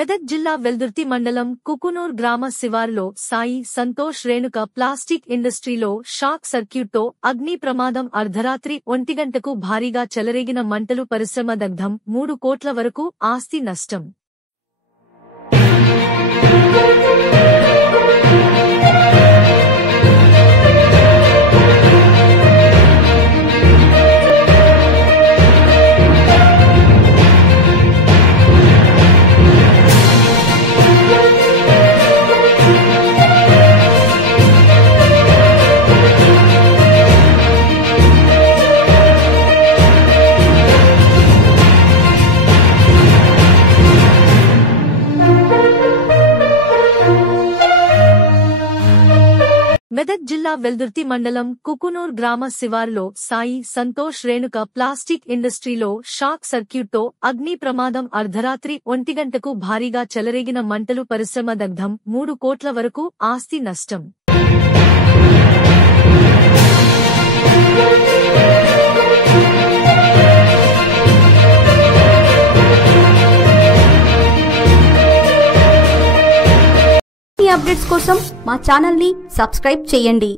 మెదక్ జిల్లా వెల్దుర్తి మండలం కుకునూర్ గ్రామ శివారులో సాయి సంతోష్ రేణుక ప్లాస్టిక్ ఇండస్ట్రీలో షాక్ సర్క్యూట్తో అగ్ని ప్రమాదం. అర్ధరాత్రి 1 గంటకు భారీగా చెలరేగిన మంటలు, పరిశ్రమ దగ్ధం. 3 కోట్ల వరకు ఆస్తి నష్టం. మెదక్ జిల్లా వెల్దుర్తి మండలం కుకునూర్ గ్రామ శివారులో సాయి సంతోష్ రేణుక ప్లాస్టిక్ ఇండస్ట్రీలో షాక్ సర్క్యూట్తో అగ్ని ప్రమాదం. అర్ధరాత్రి 1 గంటకు భారీగా చెలరేగిన మంటలు, పరిశ్రమ దగ్ధం. 3 కోట్ల వరకు ఆస్తి నష్టం. అప్డేట్స్ కోసం మా ఛానల్ ని సబ్స్క్రైబ్ చేయండి.